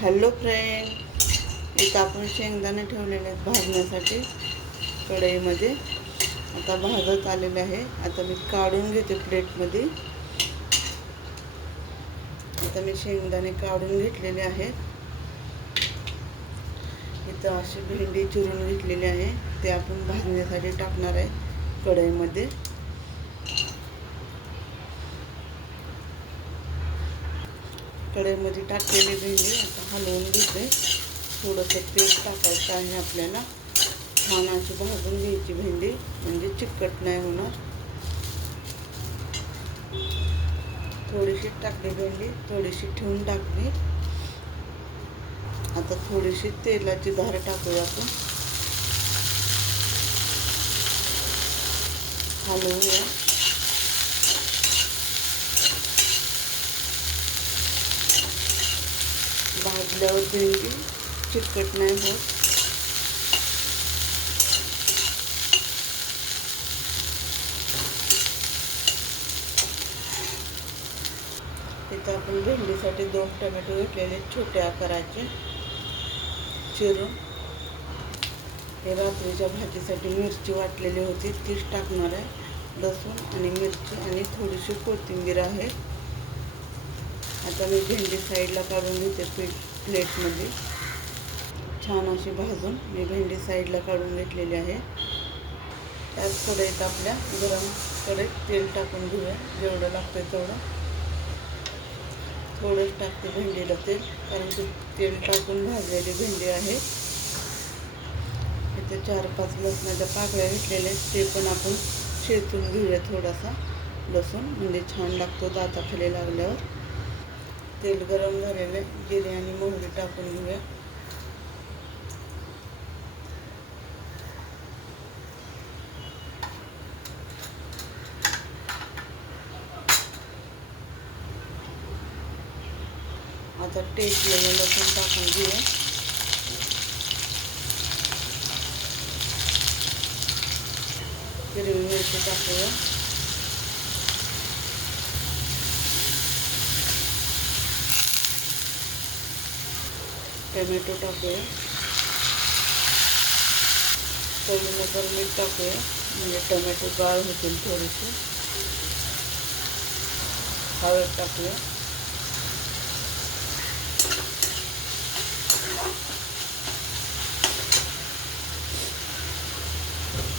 Hello friend, इथं आपण शेंगदाणे ठेवलेले आहेत भाजण्यासाठी कढईमध्ये. आता भाजत आलेले आहे. आता मी काढून घेते प्लेटमध्ये. आता मी शेंगदाणे काढून घेतलेले आहेत. इथं अशी भेंडी चिरून घेतलेली आहे, ते आपण भाजण्यासाठी टाकणार आहे कढईमध्ये. कढईमध्ये टाकलेली भेंडी आता हलवून घेते. थोडंसं तेल टाकायचं आहे आपल्याला. छान अशी भाजून घ्यायची भेंडी, म्हणजे चिकट नाही होणार. थोडीशी टाकली भेंडी, थोडीशी ठेवून टाकली. आता थोडीशी तेलाची धार टाकूया आपण. हलवूया. भाजल्यावर भेंडी चिकट नाही होत. इथं आपण भेंडीसाठी 2 टोमॅटो घेतलेले छोट्या आकाराचे चिरून. हे रात्रीच्या भाजीसाठी मिरची वाटलेली होती, तीच टाकणार आहे. लसूण आणि मिरची आणि थोडीशी कोथिंबीर आहे. आता मी भेंडी साईडला काढून घेते प्लेटमध्ये. छान अशी भाजून मी भेंडी साईडला काढून घेतलेली आहे. त्याच कढईत आपल्या गरम कढईत तेल टाकून घेऊया, जेवढं लागतं तेवढं. थोडंच टाकते भेंडीला तेल, कारण की तेल टाकून भाजलेली भेंडी आहे. इथे 4-5 लसणाच्या पाकळ्या घेतलेल्या आहेत, ते पण आपण चेचून घेऊया. थोडासा लसूण म्हणजे छान लागतो दाताखाली लागल्यावर. तेल गरम झालेले, जिरे आणि मोहरी टाकून घेऊया. आता टेस्टलेलं लसूण टाकून घेऊया. हिरवी मिरची टाकूया. टोमॅटो टाकूया. चवीनुसार मीठ टाकूया, म्हणजे टोमॅटो गाळ होतील थोडेसे. हळद टाकूया.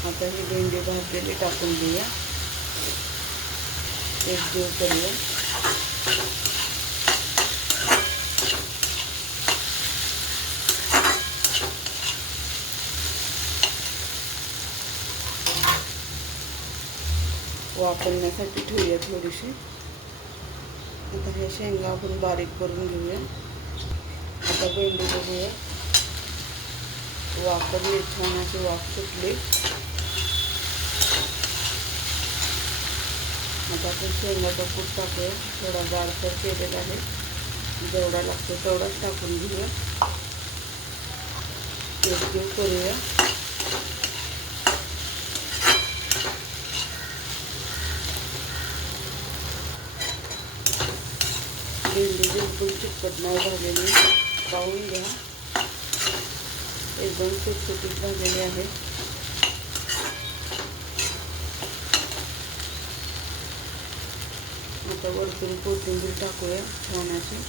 आता ही भेंडी भाजलेली टाकून घेऊया. एक जीव करूया. वापरण्यासाठी ठेवूया थोडीशी. आता हे शेंगा आपण बारीक करून घेऊया. आता भेंडी बघूया. वापरली, छान अशी वाफ सुटली. आता आपण शेंगाचा कूट टाकूया. थोडा जाडसर केलेला आहे, जेवढा लागतो तेवढाच टाकून घेऊया. एक करूया. भेंडी बिलकुल चिकट नाही झालेली, पाहून घ्या. एकदम सुटसुटीत झालेली आहे. आता वरतून कोथिंबीर टाकूया छान अशी.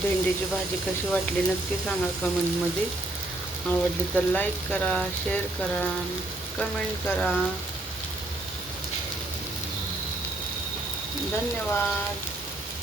भेंडीची भाजी कशी वाटली नक्की सांगा कमेंटमध्ये. आवडली तर लाईक करा, शेअर करा, कमेंट करा. धन्यवाद.